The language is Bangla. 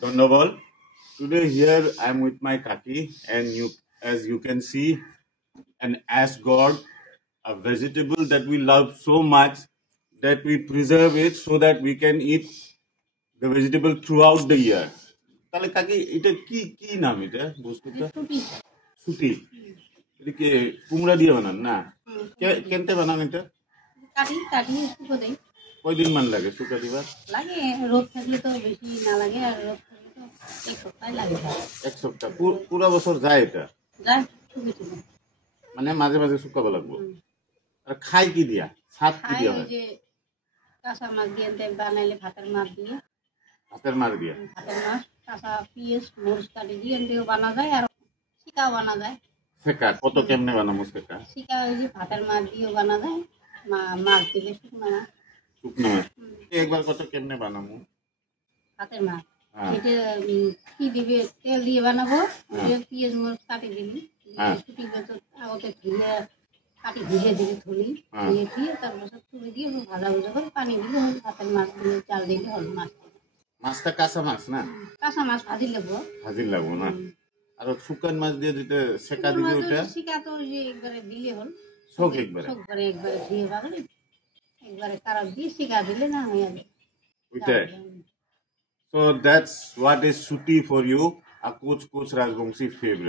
Dondobal. Today here I am with my kaki, and as you can see, an ash gourd, a vegetable that we love so much that we preserve it so that we can eat the vegetable throughout the year. তাহলে কাকি এটা কি কি নাম এটা বস্তুটা? সুটি। এটা কি কুমড়া দিয়ে বানান না? কেনতে বানান এটা? কয়দিন মান লাগে শুকা দিবার? লাগে রোদ থাকলে তো বেশি না লাগে, আর রোদ থাকলে তো এক সপ্তাহ লাগে। এক সপ্তাহ পুরো বছর যায় এটা? যায়, মানে মাঝে মাঝে শুকাবো লাগবো। আর খাই কি দিয়া? শাক কি দিয়া হয়? যে কাঁচা মাছ দিয়ে বানাইলে ভাতের মাছ দিয়ে। ভাতের মাছ দিয়া? ভাতের মাছ, কাঁচা পেঁয়াজ মরিচ কাটি দিয়ে দিয়েও বানা যায়, আর শিকাও বানা যায়। সেকা কত কেমনে বানাবো সেকা? শিকা ওই যে ভাতের মাছ দিয়েও বানা যায়, মাছ দিলে শুকনো মাছ। শুকনো মাছ একবার কত কেমনে বানাবো? ভাতের মাছ এটা কি দিবে, তেল দিয়ে বানাবো। পেঁয়াজ মরিচ কাটি দিবি, ছুটি আগতে ধুয়ে কাটি ভিজে দিবি, থলি ধুয়ে দিয়ে তারপর তুলে দিয়ে ভাজা ভুজা করে পানি দিলে ভাতের মাছ দিয়ে চাল দিলে হল। মাছটা কাঁচা মাছ না? কাঁচা মাছ ভাজি লাগবো। ভাজি লাগবো না? আর শুকান মাছ দিয়ে যেটা সেকা দিবি ওটা? শিকা তো ওই যে একবারে দিলে হল, শোক একবারে ধুয়ে বাগলে একবারে কারক দিয়ে শিকা দিলে না হয়ে যাবে ওইটাই। So that's what is Suti for you, a Kuch Kuch Rajbongsi favorite.